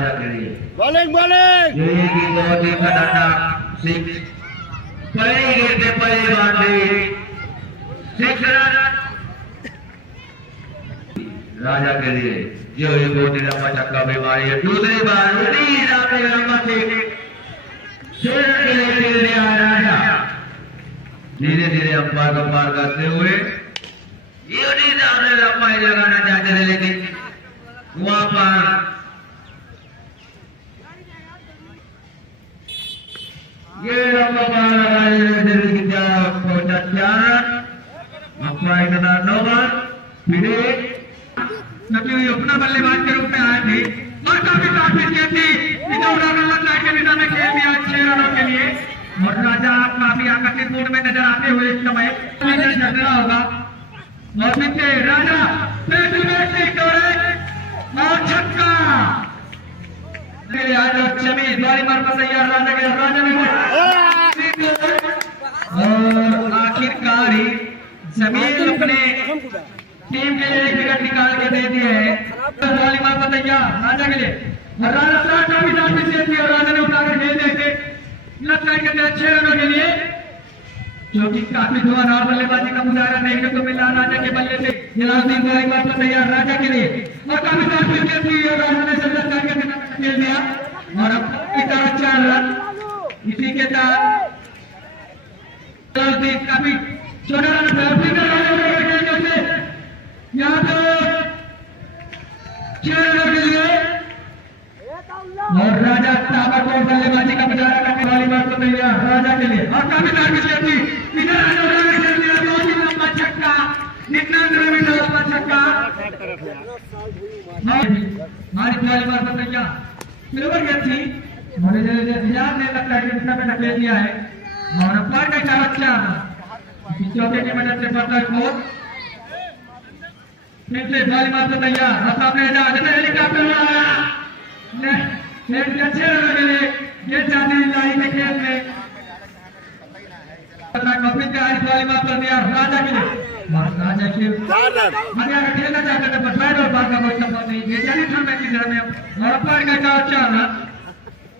राजा के लिए bowling bowling ये की बहुत ही खतरनाक सिक्स पहले गिरते पहले बांधे 6 रन राजा के लिए। जो ये बहुत ही लंबा छक्का बीमारी है। दूसरी बार लंबा के लिए खेलने आया राजा। धीरे धीरे अंपायर को पार करते हुए लंबा ही लगाना चाहते थे, लेकिन वहां पर ये लंबा पार लगाया अंपायर का 9 रन फिर क्योंकि अपना बल्लेबाज के रूप में आए थे और काफी थी के दिशा में खेल दिया 6 रनों के लिए। और राजा काफी आकर्षित मूड में नजर आते हुए इस समय झगड़ा होगा और फिर राजा और छक्का द्वारी मार पर तैयार राजा के और आखिरकार ही जमीन अपने टीम के लिए एक विकेट निकाल के दे दिए है। बॉलिंग पर तैयार राजा के लिए और राजा काफी थी और राजा ने उठाकर खेल देते लेफ्ट साइड के 6 रनों के लिए, जो कि काफी धुआंधार बल्लेबाजी का मुजाहरा देखने को मिला राजा के बल्ले से। जलालुद्दीन बॉलिंग पर तैयार राजा के लिए और काफी थी और राजा ने लेफ्ट साइड के खेल दिया और अब 4 रन इसी के साथ जलालुद्दीन काफी छोटा रन यहाँ तो 6 रनों के लिए और राजा ताबड़तोड़ बल्लेबाजी का मुजाहरा करने वाली बात तो तैयार राजा के लिए और काफी लंबा छक्का लंबा छक्का हमारी वाली बात तो तैयार सिल्वर गेंद थी ध्यान नहीं लगता है कि पे ढकेल दिया है और अंपायर का इशारा अच्छा चौके की मदद से पड़ता है वाली बात तो तैयार और सामने हेलीकॉप्टर अच्छे रनों के लिए ये चाहते हैं लाई के खेल में वाली बात कर दिया राजा के लिए। राजा के खेलना चाहते थे पर बैट और बार का कोई संभव नहीं ये जानी था मैच की में और अंपायर का इशारा अच्छा रन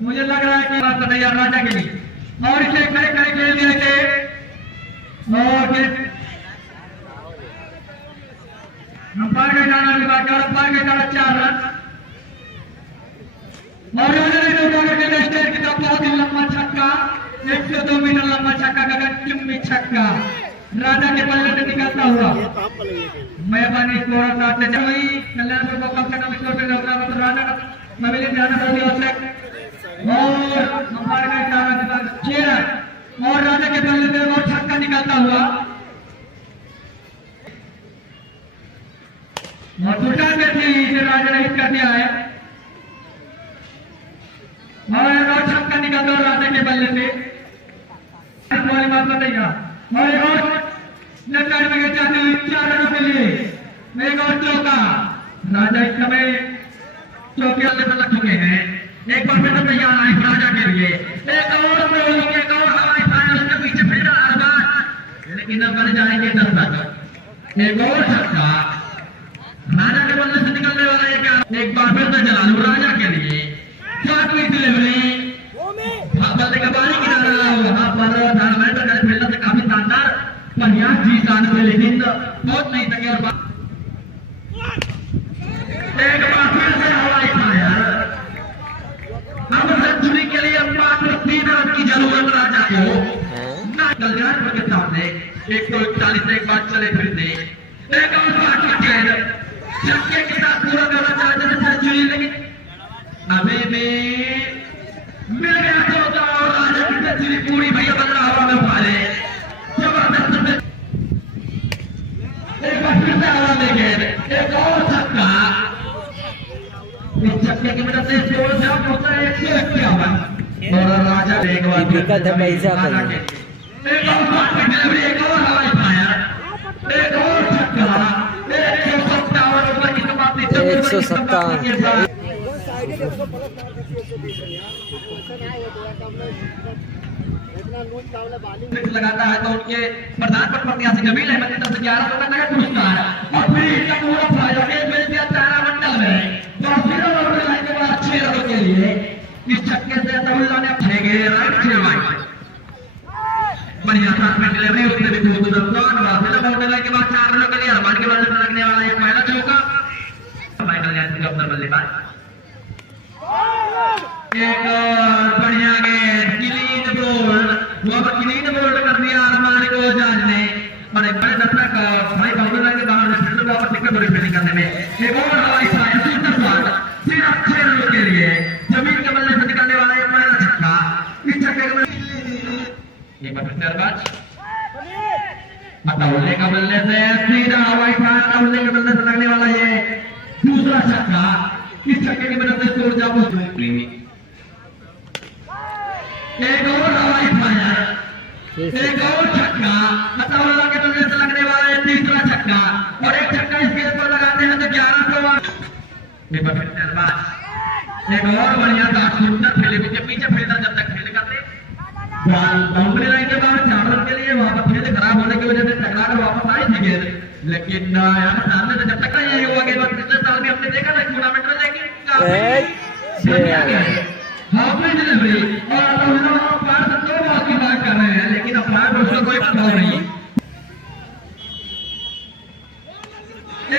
मुझे लग रहा है कि बात तो तैयार राजा के लिए और इसे खड़े खड़े खेल दिया के और अंपायर का जाना विभाग का अंपायर का 4 रन और स्टेट की तरफ बहुत ही लंबा छक्का 102 मीटर लंबा छक्का गगनचुंबी छक्का राजा के बल्ले से निकलता हुआ मेहरबानी स्कोर साथ से वही कल्याणपुर को कम से कम स्कोर पे रोकना तो राजा का पवेलियन जाना बहुत ही आवश्यक और अंपायर का इशारा 6 रन और राजा के बल्ले से और छक्का निकलता हुआ और टूटा में थी इसे राजा ने हिट कर दिया है और छक्का निकलता है राजा के बल्ले से बॉलिंग बात तैयार और एक और लेफ्ट साइड में चाहते हैं 4 रनों के लिए एक और चौका राजा इस समय चौके वाले पर लग चुके हैं। एक बार फिर तैयार है राजा के लिए एक और हवाई फाइनल के पीछे फिर लेकिन अब बढ़ जाएंगे 10 रन एक और छक्का राजा के बल्ले से निकलने वाला एक बार फिर से जलालू राजा के लिए डिलीवरी बल्ले का बारी किनारा वहां पर फील्डर से काफी शानदार प्रयास जी शान से लेकिन बहुत नहीं सके और एक बार फिर से हवाई फायर अब सेंचुरी के लिए मात्र 3 रन की जरूरत राजा को कल्याणपुर के सामने 141 से एक बार चले फिर से एक और छक्के के साथ पूरा करना चाहते थे सेंचुरी लेकिन अभी भी मिल गया चौथा और राजा की सेंचुरी पूरी भैया बल्ला हवा में फाले जबरदस्त एक बार फिर से हवा में गए एक और छक्का इस छक्के की मदद से स्कोर जंप होता है 151 और राजा एक बार दिक्कत है पैसा एक और शॉट डिलीवरी एक और हवाई फायर एक और छक्का 157 लगाता है तो उनके प्रधान प्रत्याशी जमील अहमद की तरफ से 11 रन का पुरस्कार और फिर इसका पूरा प्रायोजन तारामंडल में तो फिर लाइन के बाद 6 रनों के लिए। इस छक्के से अताउल्लाह ने फेंके राइट से वाइड। बढ़िया था में डिलीवरी उसने भी खूब दर्शन वासिला बाउंड्री के बाद 4 रनों के लिए अरमान के बल्ले से लगने वाला ये पहला चौका। माइकल जैक्सन का अपना बल्लेबाज एक बढ़िया गेंद क्लीन बोल्ड वो क्लीन बोल्ड कर दिया अरमान को जान ने बड़े बड़े दर्शक भाई बाउंड्री के बाहर फील्ड को और दिक्कत हो रही फील्डिंग करने में। एक और हवाई फायर सुपर शॉट सिर्फ 6 रनों के लिए जमीन के बल्ले से निकलने वाला ये पहला छक्का। इस छक्के में एक बार फिर बात अताउल्लाह का बल्ले से सीधा हवाई फायर अताउल्लाह के बल्ले से लगने वाला ये दूसरा छक्का। इस छक्के की मदद से स्कोर जाओ एक और हवाई फायर एक और छक्का अताउल्लाह के बल्ले से लगने वाला है तीसरा छक्का और एक छक्का इसके ऊपर लगाते हैं तो 1100 एक और बढ़िया था सुंदर फील्ड के पीछे फील्डर जब तक फील्ड करते बाउंड्री लाइन के बाद 4 रन के लिए वहां पर फील्ड खराब होने की वजह से टकरा कर वापस आई थी गेंद। लेकिन यहाँ सामने से जब तक ये हुआ कि पिछले साल भी हमने देखा था टूर्नामेंट में लेकिन हाफिज डिलीवरी और अताउल्लाह पार से 2 बॉल की बात कर रहे हैं लेकिन अपार पर उसका कोई प्रभाव नहीं।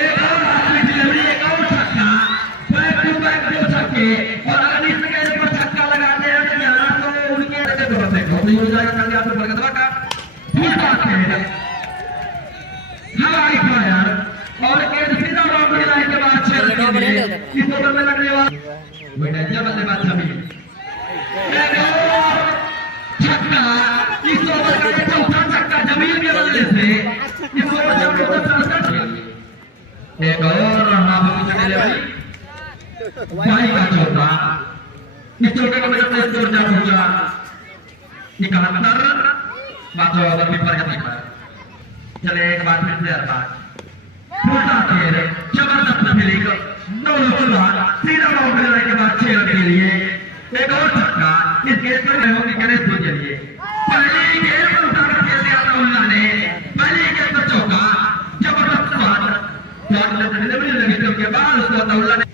एक और हाफिज डिलीवरी एक और छक्का बैक टू बैक 2 छक्के और अगर इस गेंद पर छक्का लगाते हैं तो यहाँ तो उनके नहीं हो जाएगा कल यहाँ पे बरकतवा का दूसरा खेल हवाई फायर और गेंद सीधा बाउंड्री लाइन के बाद 6 रन के लिए इस ओवर में लगने वाला बेटा बल्लेबाज सभी एक और छक्का। इस ओवर का ये चौथा छक्का जमील के बल्ले से इस ओवर जब एक और हाफिज डिलीवरी भाई का चौका। इस चौके को मेरे से स्कोर जा पहुंचा 71 बातों ओवर भी प्रगति पर। चले एक बार फिर से अरबाज छोटा खेल जबरदस्त फील्डिंग 2 लोग सीधा बाउंड्री लाइन के बाद 6 रन के लिए एक और छक्का। इस गेंद पर होगी गणेश के लिए पहली गेंद पर उठाकर खेल दिया अताउल्लाह ने पहली गेंद पर चौका जबरदस्त शॉट डिलीवरी लगी थी उसके बाद उसको अताउल्लाह ने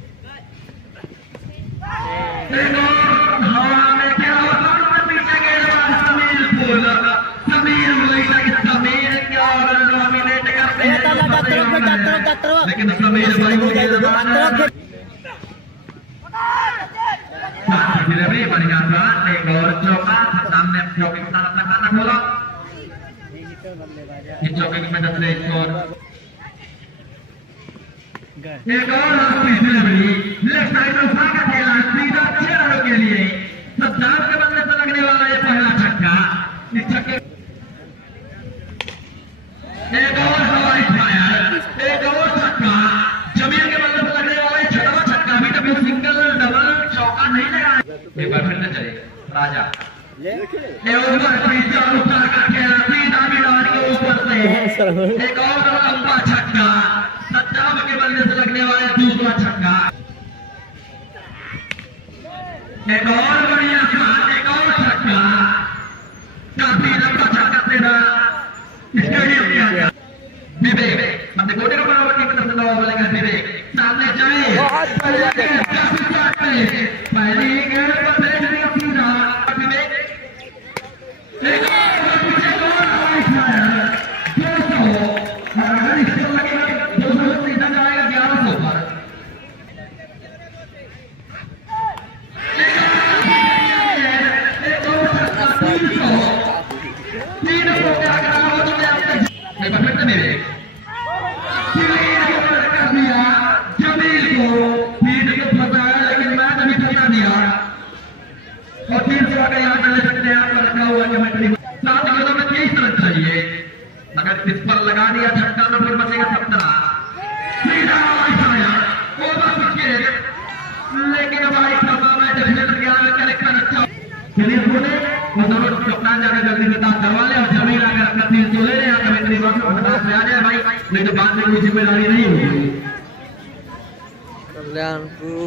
एक और हवा में क्या हुआ पीछे गेंद समीर फूल समीर मुलैला की समीर क्या और डोमिनेट करते हैं लेकिन समीर भाई को गेंद डिलीवरी बढ़िया था एक और चौका सामने चौके के साथ अपना खाना खोला। इस चौके की मदद से स्कोर एक और डिलीवरी लेफ्ट साइड में उठा कर खेला सीधा 6 रनों के लिए सद्दाम के बल्ले से लगने वाला ये पहला छक्का। इस छक्के एक और हवाई फायर एक और छक्का जमीन के बल्ले से लगने वाला ये 6वां छक्का। अभी तक सिंगल डबल चौका नहीं लगा। एक बार फिर से चले राजा ये ओवर पीछे उठा कर खेला सीधा मैदान के ऊपर से एक और लंबा छक्का सद्दाम के बल्ले से लगने वाला दूसरा छक्का। एक और बढ़िया शॉट एक और छक्का काफी लंबा छक्का तेरा स्टेडियम के अंदर विवेक मतलब कोटे का बराबर टीम में सबसे नवा वाला विवेक सामने जाए बहुत बढ़िया काफी शॉट पे पहली गेंद पर देख लिया पूरा विवेक एक और पीछे और हवाई फायर 200 और अगर इसको लगेगा 200 से सीधा जाएगा 1100 पर। एक और छक्का 300 300 के आगे हो चुके हैं एक बार फिर से विवेक कर दिया जमील को फील्ड को फंसाया लेकिन मैच अभी फंसा दिया और 300 का यहाँ पे ले सकते हैं आपका रखा हुआ कमेंट्री 7 गेंदों में 30 रन चाहिए। अगर इस पर लगा दिया छक्का तो फिर बचेगा 17 सीधा हवाई फायर ओवर विकेट लेकिन हमारी खबर में डेफिनेट गया कलेक्टर अच्छा चलिए बोले वो दोनों कप्तान जाकर जल्दी से ताश करवा ले और जमील आकर अपना 300 ले ले कमेंट्री बॉक्स में बता से आ जाए भाई नहीं तो बाद में कोई जिम्मेदारी नहीं होगी। कल्याणपुर